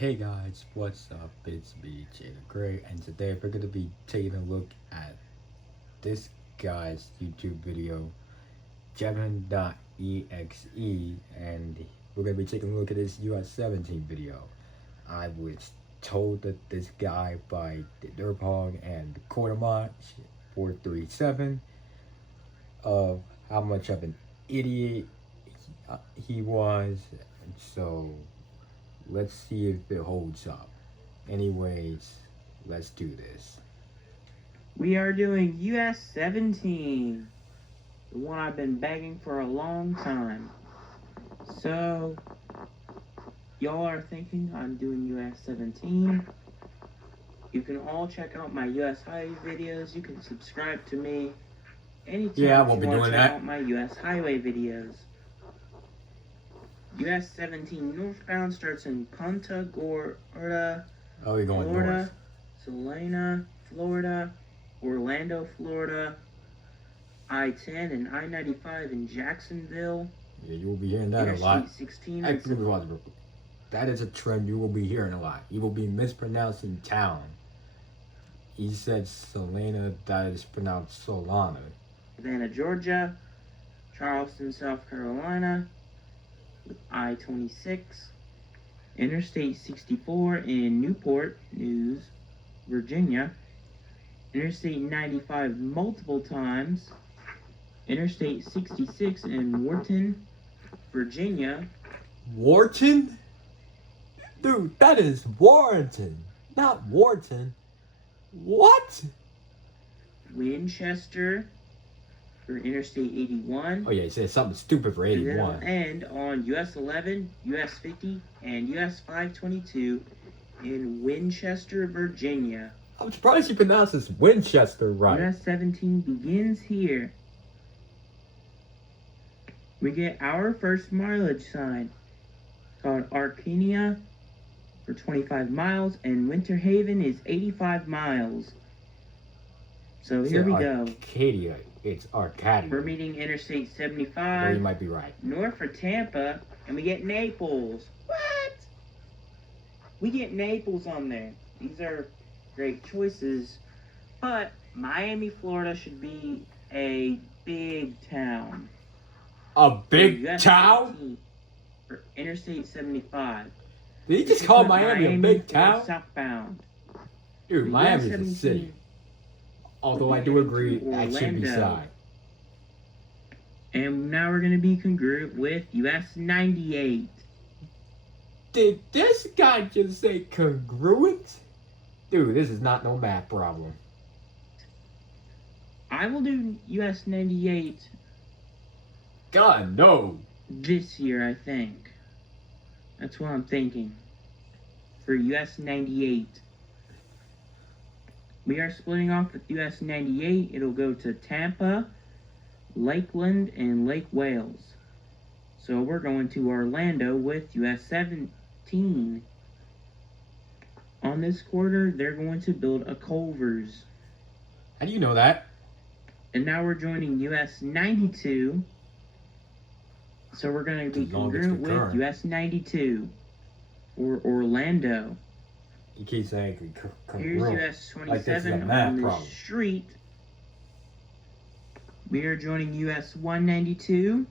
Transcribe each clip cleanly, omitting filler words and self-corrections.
Hey guys, what's up? It's me, Jada Gray, and today we're going to be taking a look at this guy's YouTube video, Jevin.exe, and we're going to be taking a look at his US 17 video. I was told that this guy by the Derpog and the Quartermont 437 of how much of an idiot he was, and so let's see if it holds up. Anyways, let's do this. We are doing US 17, the one I've been begging for a long time. So, y'all are thinking I'm doing US 17. You can all check out my US Highway videos. You can subscribe to me anytime Yeah, I won't be you want doing to check that. out my US Highway videos. US 17 northbound starts in Punta Gorda, Oh, we're going Florida, north. Salina, Florida, Orlando, Florida, I-10 and I-95 in Jacksonville, Yeah, you will be hearing that a lot. Interstate 16. That is a trend you will be hearing a lot. You will be mispronouncing town. He said Selena, that is pronounced Solana. Savannah, Georgia, Charleston, South Carolina, with I-26, Interstate 64 in Newport News, Virginia, Interstate 95 multiple times, Interstate 66 in Wharton, Virginia. Wharton? Dude, that is Warrenton, not Wharton. What? Winchester for Interstate 81. Oh yeah, he said something stupid for And then 81. it'll end on US 11, US 50, and US 522 in Winchester, Virginia. I'm surprised he pronounces Winchester right. US 17 begins here. We get our first mileage sign called Arcadia for 25 miles, and Winter Haven is 85 miles. So here we go. Arcadia. It's Arcadia. We're meeting Interstate Well, 75. you might be right. North for Tampa, and we get Naples. What? We get Naples on there. These are great choices, but Miami, Florida should be a big town. A big US town? 18 for Interstate 75. Did he just call Miami a big town? Southbound. Dude, The Miami's US a 17 city. Although I do begins agree, in that should be Orlando. side. And now we're going to be congruent with US 98. Did this guy just say congruent? Dude, this is not no math problem. I will do US 98 God, no. this year, I think. That's what I'm thinking. For US 98. We are splitting off with US 98. It'll go to Tampa, Lakeland, and Lake Wales. So we're going to Orlando with US 17. On this quarter, they're going to build a Culver's. How do you know that? And now we're joining US 92. So we're going to be As long as it's congruent with concurrent. US 92 or Orlando. You keep saying Here's congruent. US Like this is a 27 math on this problem. street. We are joining US 192.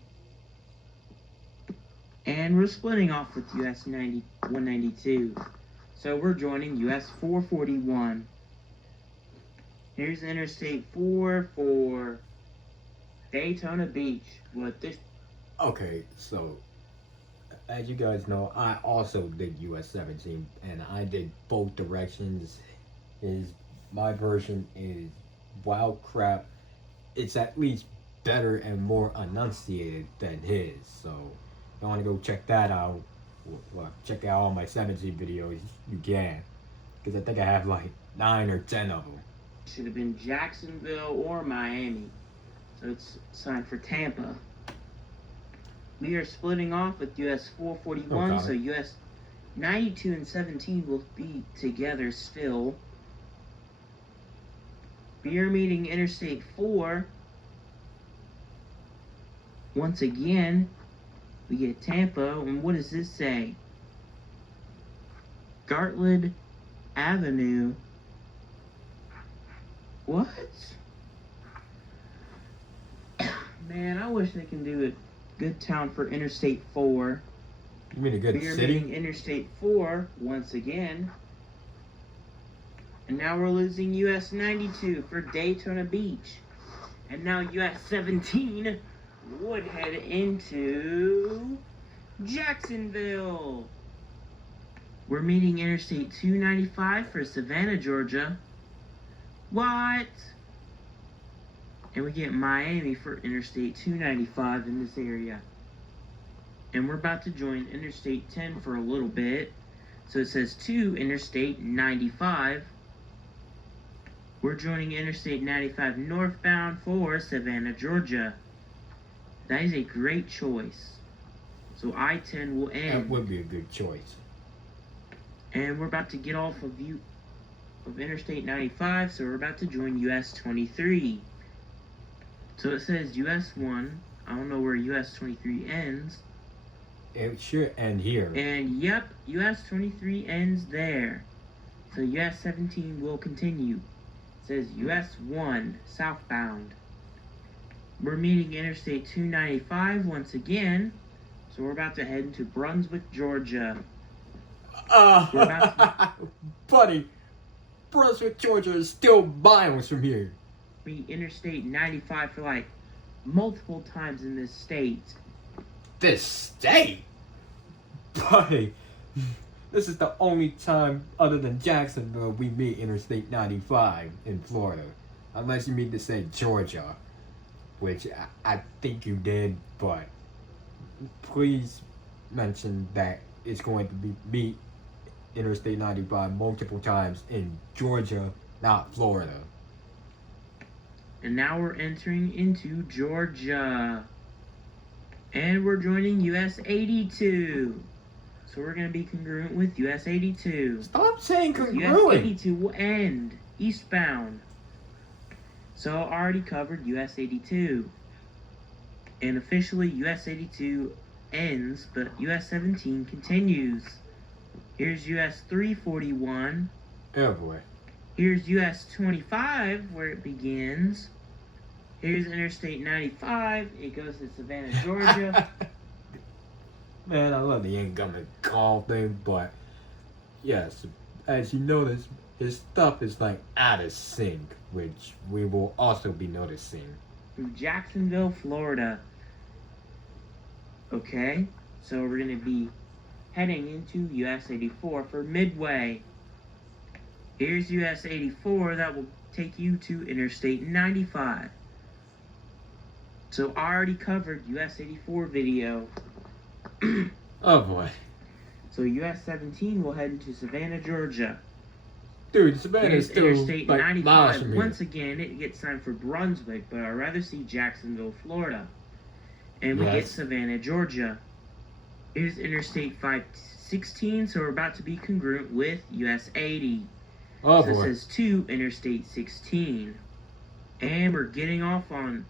And we're splitting off with US 192. So we're joining US 441. Here's Interstate 4 for Daytona Beach. With this, Okay, so as you guys know, I also did US 17 and I did both directions. My version is wild crap. It's at least better and more enunciated than his. So if you want to go check that out, well, check out all my 17 videos, you can. Because I think I have like 9 or 10 of them. should have been Jacksonville or Miami. So it's signed for Tampa. We are splitting off with US 441, Okay. so US 92 and 17 will be together still. We are meeting Interstate 4. Once again, we get Tampa, and what does this say? Gartland Avenue. What? Man, I wish they can do a good town for Interstate 4. You mean a good We are city? meeting Interstate 4 once again. And now we're losing US 92 for Daytona Beach. And now US 17 would head into Jacksonville. We're meeting Interstate 295 for Savannah, Georgia. What? And we get Miami for Interstate 295 in this area. And we're about to join Interstate 10 for a little bit. So it says to Interstate 95. We're joining Interstate 95 northbound for Savannah, Georgia. That is a great choice. So I-10 will That end. would be a good choice. And we're about to get off of Interstate 95, so we're about to join US 23. So it says US 1. I don't know where US 23 ends. It should end here. And yep, US 23 ends there. So US 17 will continue. It says US 1 southbound. We're meeting Interstate 295 once again. So we're about to head into Brunswick, Georgia. Buddy, Brunswick, Georgia is still miles from here. We Interstate 95 for like multiple times in this state. This state? Buddy, this is the only time other than Jacksonville we meet Interstate 95 in Florida. Unless you mean to say Georgia, which I think you did, but please mention that it's going to meet Interstate 95 multiple times in Georgia, not Florida. And now we're entering into Georgia. And we're joining US 82. So we're going to be congruent with US 82. Stop saying US congruent. 82 will end eastbound. So I already covered US 82. And officially US 82 ends, but US 17 continues. Here's US 341. Oh boy. Here's US 25 where it begins. Here's Interstate 95. It goes to Savannah, Georgia. Man, I love the incoming call thing, but yes, as you notice, his stuff is like out of sync, which we will also be noticing. Through Jacksonville, Florida. Okay, so we're going to be heading into US 84 for Midway. Here's US 84 that will take you to Interstate 95. So I already covered US 84 video. Oh boy. So US 17 will head into Savannah, Georgia. Dude, Savannah is Here's still Interstate like miles 95. from here. Once again, it gets signed for Brunswick, but I'd rather see Jacksonville, Florida. And we get Yes. Savannah, Georgia. Here's Interstate 516, so we're about to be congruent with US 80. Oh So it boy. says to Interstate 16. And we're getting off on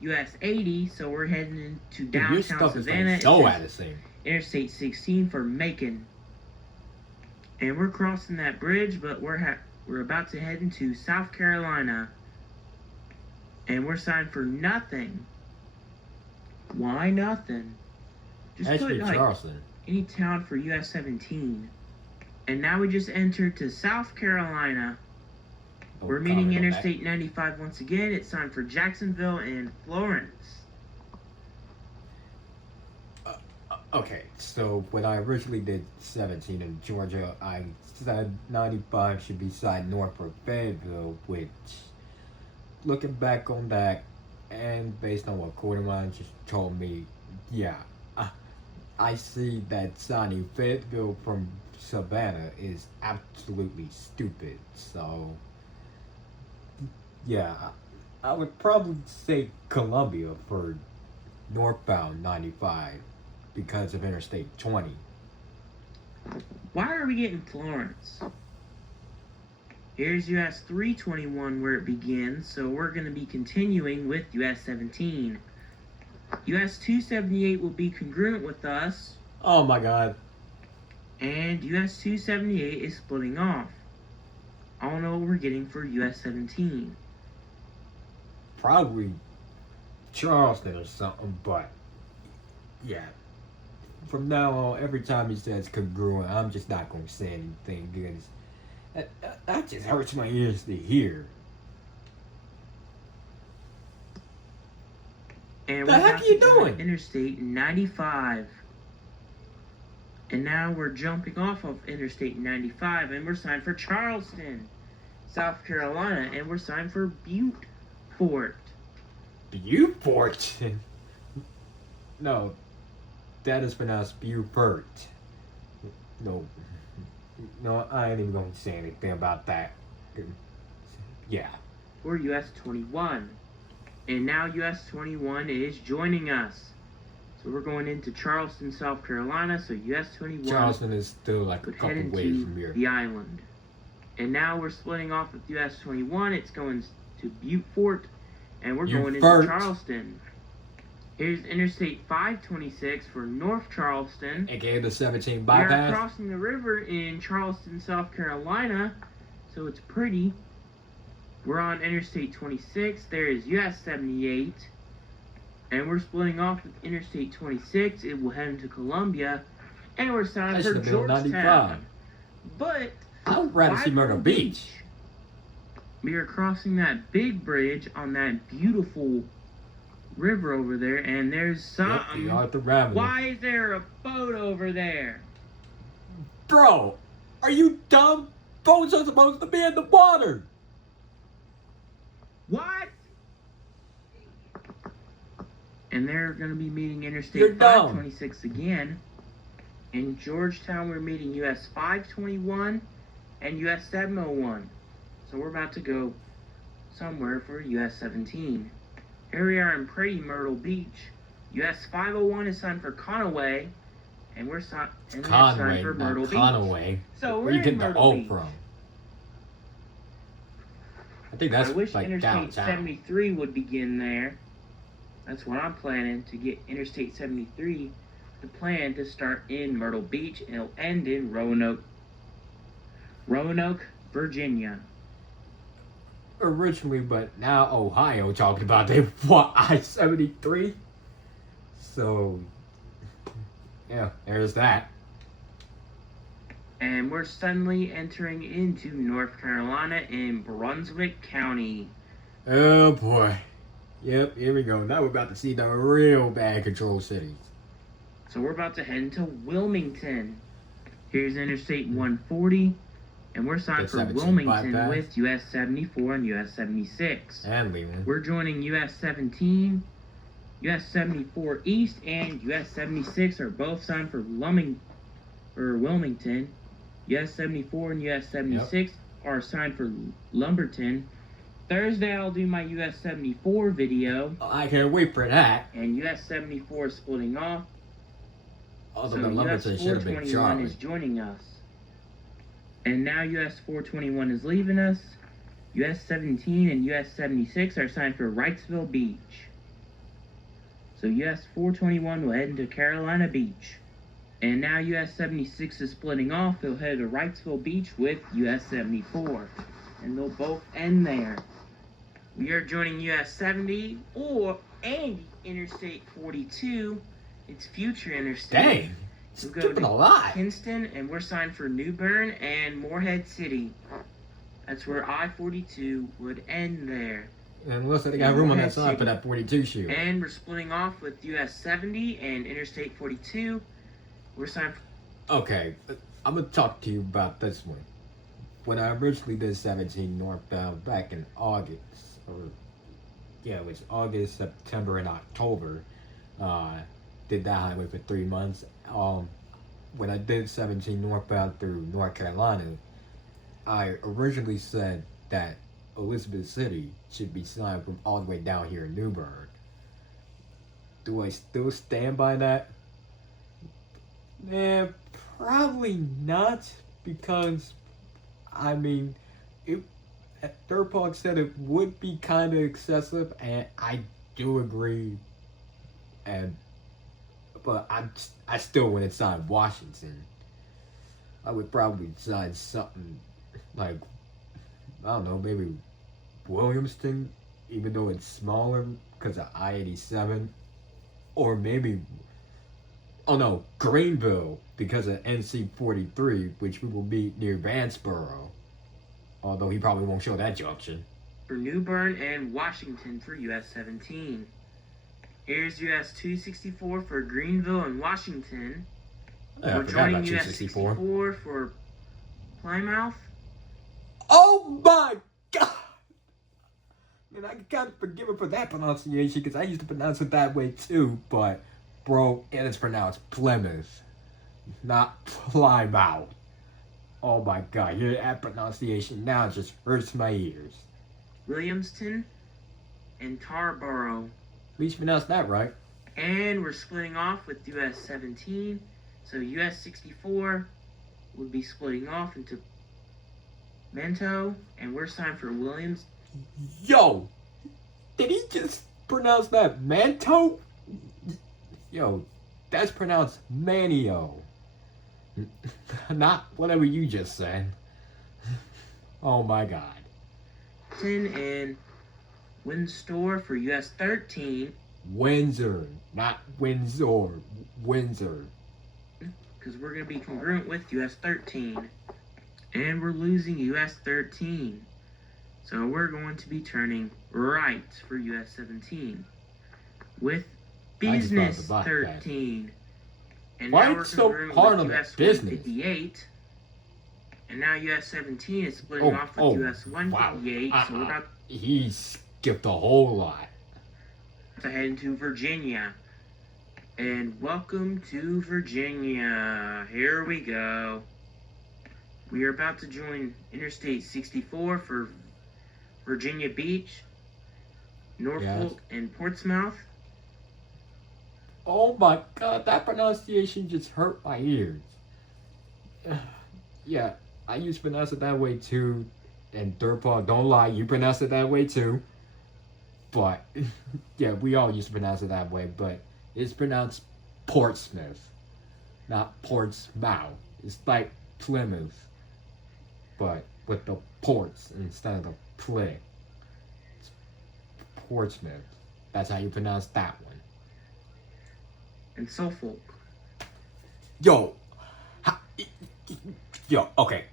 US 80, so we're heading into Dude, your downtown stuff is Savannah. like It so says out of sync. Interstate 16 for Macon. And we're crossing that bridge, but we're about to head into South Carolina. And we're signed for nothing. Why nothing? Just Ashby put like Charleston. any town for US 17. And now we just entered to South Carolina. Oh, We're meeting comment on that. Interstate 95 once again. It's signed for Jacksonville and Florence. Okay, so when I originally did 17 in Georgia, I said 95 should be side north for Fayetteville, which, looking back on that, and based on what Quartermine just told me, yeah, I see that signing Fayetteville from Savannah is absolutely stupid, so, yeah, I would probably say Columbia for northbound 95. Because of Interstate 20. Why are we getting Florence? Here's US 321 where it begins, so we're going to be continuing with US 17. US 278 will be congruent with us, Oh my god. And US 278 is splitting off. I don't know what we're getting for US 17. Probably Charleston or something, but yeah. From now on, every time he says congruent, I'm just not going to say anything because that just hurts my ears to hear. And The we're heck about are you to join doing? Interstate 95. And now we're jumping off of Interstate 95 and we're signed for Charleston, South Carolina, and we're signed for Beaufort. Beaufort? No, that is pronounced Beaufort. No, I ain't even going to say anything about that. Yeah. Or US 21. And now US 21 is joining us. So we're going into Charleston, South Carolina. So US 21 Charleston is still like a would head couple ways into from here. the island. And now we're splitting off with US 21. It's going to Beaufort. And we're going into Beaufort. Charleston. Here's Interstate 526 for North Charleston. AKA the 17 We are bypass. crossing the river in Charleston, South Carolina. So it's pretty. We're on Interstate 26. There is US 78. And we're splitting off with Interstate 26. It will head into Columbia. And we're signed That for should have been on 95. Georgetown. But I would rather see Myrtle Beach. we are crossing that big bridge on that beautiful river over there. And there's Yep, something. the Arthur Avenue. Why is there a boat over there? Bro, are you dumb? Boats are supposed to be in the water. What? And they're going to be meeting You're Interstate dumb. 526 again. In Georgetown, we're meeting US 521 and US 701. So we're about to go somewhere for US 17. Here we are in pretty Myrtle Beach. US 501 is signed for Conway, and we're signed Conway, for Myrtle not Beach. Conway. So Where we're you in getting the Myrtle O Beach. from? I think that's I wish like Interstate downtown. 73 would begin there. That's what I'm planning, to get Interstate 73 to plan to start in Myrtle Beach, and it'll end in Roanoke, Virginia. Originally, but now Ohio talking about they want I-73. So, yeah, there's that. And we're suddenly entering into North Carolina in Brunswick County. Oh boy. Yep, here we go. Now we're about to see the real bad control cities. So we're about to head into Wilmington. Here's Interstate 140, and we're signed The for 17 Wilmington bypass. with US 74 and US 76. And Leland. We're joining US 17, US 74 East, and US 76 are both signed for Wilmington. US 74 and US 76 are signed for Lumberton. Thursday I'll do my US 74 video, I can't wait for that. and US 74 is splitting off. Although So the US Lumberton should have been 421 Charlie. is joining us. And now US 421 is leaving us. US 17 and US 76 are signed for Wrightsville Beach. So US 421 will head into Carolina Beach. And now US 76 is splitting off. They'll head to Wrightsville Beach with US 74. And they'll both end there. We are joining US 70 and Interstate 42. It's future interstate. Dang. We'll go Skipping to a lot. Kinston, and we're signed for New Bern and Morehead City. That's where I-42 would end there. And looks like they got room on that side for that 42 shoe. And we're splitting off with US 70 and Interstate 42. We're signed for... Okay, I'm gonna talk to you about this one. When I originally did 17 northbound back in August, it was August, September, and October. Did that highway for 3 months. When I did 17 northbound through North Carolina, I originally said that Elizabeth City should be signed from all the way down here in Newburgh. Do I still stand by that? Probably not, because I mean, Third Park said it would be kind of excessive, and I do agree. But I still went inside Washington. I would probably decide something like, I don't know, maybe Williamston, even though it's smaller because of I-87, or maybe, oh no, Greenville because of NC-43, which we will meet near Vanceboro. Although he probably won't show that junction. For New Bern and Washington for US 17. Here's US 264 for Greenville and Washington. Yeah, We're joining US 64 for Plymouth. Oh my god! Man, I gotta forgive him for that pronunciation because I used to pronounce it that way too, but bro, it is pronounced Plymouth, not Plymouth. Oh my god, hear that pronunciation now just hurts my ears. Williamston and Tarboro. At least you pronounced that right. And we're splitting off with US 17. So US 64 would be splitting off into Mento, and we're signed for Williams. Yo! Did he just pronounce that Manto? Yo, that's pronounced Manio. Not whatever you just said. Oh my god. And Windsor for US 13. Windsor, not Windsor. Windsor. Because we're going to be congruent with US 13. And we're losing US 13. So we're going to be turning right for US 17. With Business 13. And why now we're so congruent hard with on US that business? 158. And now US 17 is splitting off with US 158. Wow. So we're about He skipped a whole lot. to head into Virginia. And welcome to Virginia. Here we go. We are about to join Interstate 64 for Virginia Beach, Norfolk, and Portsmouth. Oh my god, that pronunciation just hurt my ears. Yeah, I used to pronounce it that way too. And Durpa, don't lie, you pronounce it that way too. But, yeah, we all used to pronounce it that way, but it's pronounced Portsmouth, not Portsmouth. It's like Plymouth, but with the ports instead of the pli. It's Portsmouth. That's how you pronounce that one. And Suffolk. Yo, okay,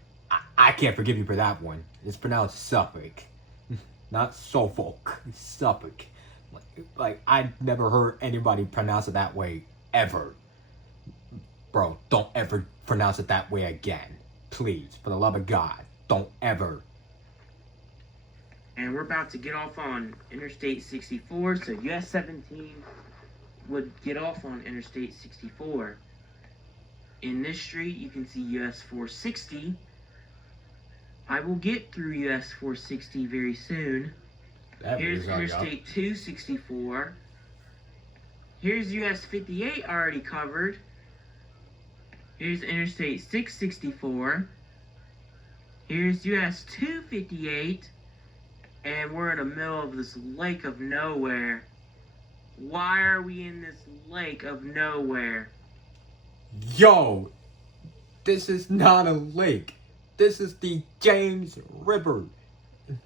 I can't forgive you for that one. It's pronounced Suffolk, not Suffolk. Suffolk. Like I never heard anybody pronounce it that way ever. Bro, don't ever pronounce it that way again. Please, for the love of God, don't ever. And we're about to get off on Interstate 64, so US 17 would get off on Interstate 64. In this street, you can see US 460. I will get through US 460 very soon. Here's Interstate 264. Here's US 58 already covered. Here's Interstate 664. Here's US 258. And we're in the middle of this lake of nowhere. Why are we in this lake of nowhere? Yo, this is not a lake. This is the James River.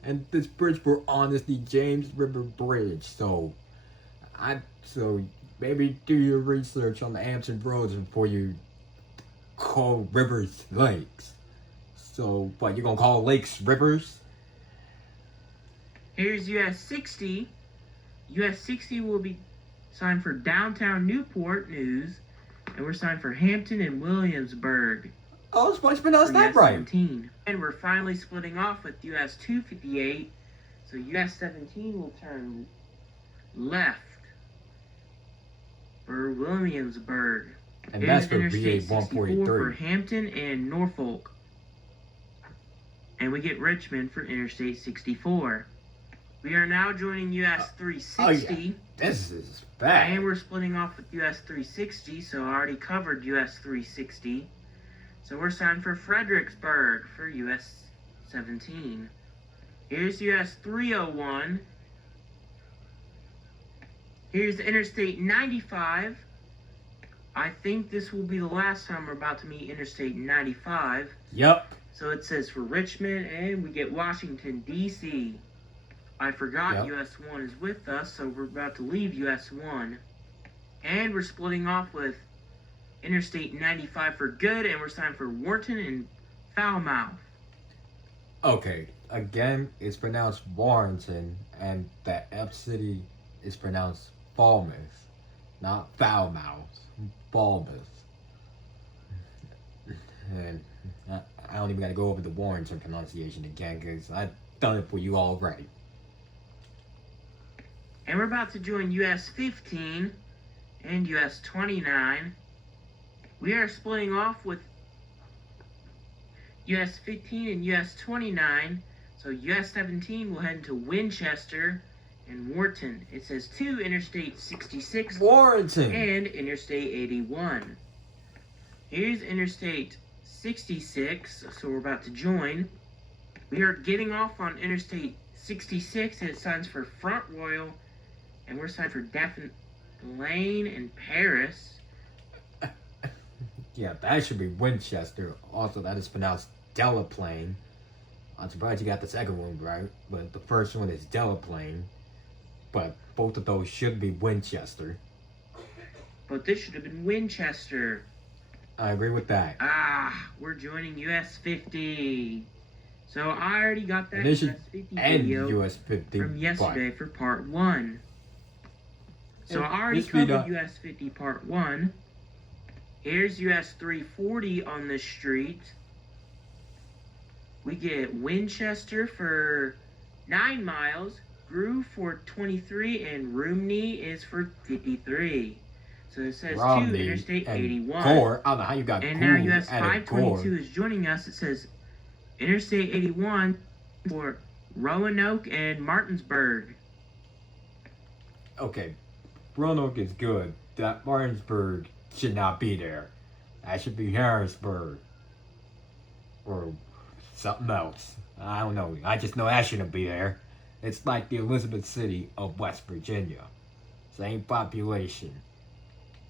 And this bridge we're on is the James River Bridge. So maybe do your research on the Hampton Roads before you call rivers lakes. So, what, you gonna call lakes rivers? Here's US 60. US 60 will be signed for downtown Newport News, and we're signed for Hampton and Williamsburg. Oh, I was supposed to pronounce that right. 17. And we're finally splitting off with US 258, so US 17 will turn left for Williamsburg. And that's for Interstate VA 143. for Hampton and Norfolk. And we get Richmond for Interstate 64. We are now joining US 360. Yeah. This is bad. And we're splitting off with US 360, so I already covered US 360. So we're signed for Fredericksburg for US 17. Here's US 301. Here's Interstate 95. I think this will be the last time we're about to meet Interstate 95. Yep. So it says for Richmond, and we get Washington, D.C. I forgot Yep. US 1 is with us, so we're about to leave US 1. And we're splitting off with Interstate 95 for good, and we're signing for Wharton and Falmouth. Okay, again, it's pronounced Warrington, and the F city is pronounced Falmouth, not Falmouth. Falmouth. And I don't even gotta go over the Warrington pronunciation again, because I've done it for you already. And we're about to join US 15 and US 29. We are splitting off with US 15 and US 29. So US 17 will head into Winchester and Wharton. It says to Interstate 66 Warrington! and Interstate 81. Here's Interstate 66, so we're about to join. We are getting off on Interstate 66, and it signs for Front Royal, and we're signed for Dauphin Lane and Paris. Yeah, that should be Winchester. Also, that is pronounced Delaplane. I'm surprised you got the second one right, but the first one is Delaplane. But both of those should be Winchester. But this should have been Winchester. I agree with that. We're joining US 50. So I already got that And they US should 50 And video US 50. from yesterday for part 1. So Yeah, I already this video- covered US 50 part 1. Here's US 340 on the street. We get Winchester for 9 miles, Groove for 23, and Rumney is for 53. So it says Romney to Interstate and 81. Gore. I don't know how you got And Gore now US added Gore. 522 is joining us. It says Interstate 81 for Roanoke and Martinsburg. Okay, Roanoke is good. That Martinsburg should not be there. That should be Harrisburg. Or something else. I don't know. I just know that shouldn't be there. It's like the Elizabeth City of West Virginia. Same population.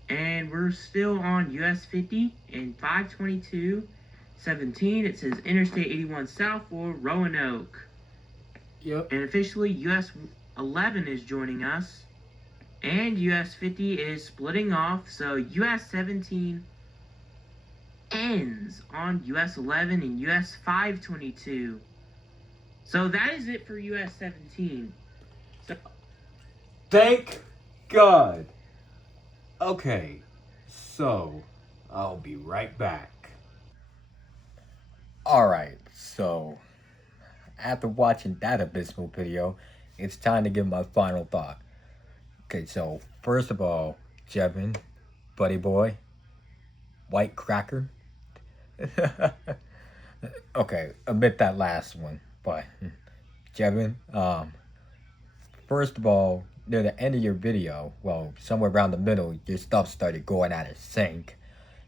And we're still on US 50 and 522 17. It says Interstate 81 South for Roanoke. Yep. And officially US 11 is joining us. And US 50 is splitting off. So US 17 ends on US 11 and US 522. So that is it for US 17. Thank God. Okay, so I'll be right back. Alright, so after watching that abysmal video, it's time to give my final thought. Okay, so first of all, Jevin, Buddy Boy, White Cracker. Okay, omit that last one, but Jevin, first of all, near the end of your video, well, somewhere around the middle, your stuff started going out of sync.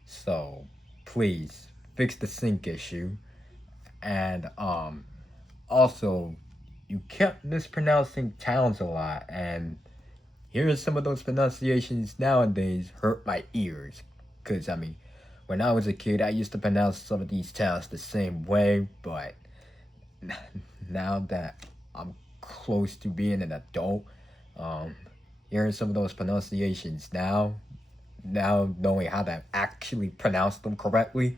So, please, fix the sync issue. And, also, you kept mispronouncing towns a lot, and hearing some of those pronunciations nowadays hurt my ears. Because, I mean, when I was a kid, I used to pronounce some of these towns the same way, but now that I'm close to being an adult, hearing some of those pronunciations now knowing how to actually pronounce them correctly,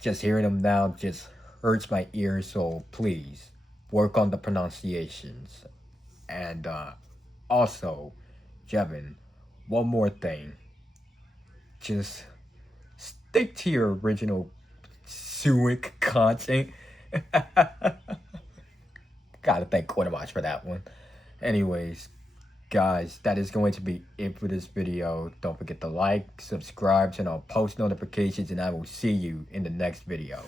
just hearing them now just hurts my ears. So please work on the pronunciations. And also, Jevin, one more thing, just stick to your original Suic content. Gotta thank Quinamash for that one. Anyways, guys, that is going to be it for this video. Don't forget to like, subscribe, turn on post notifications, and I will see you in the next video.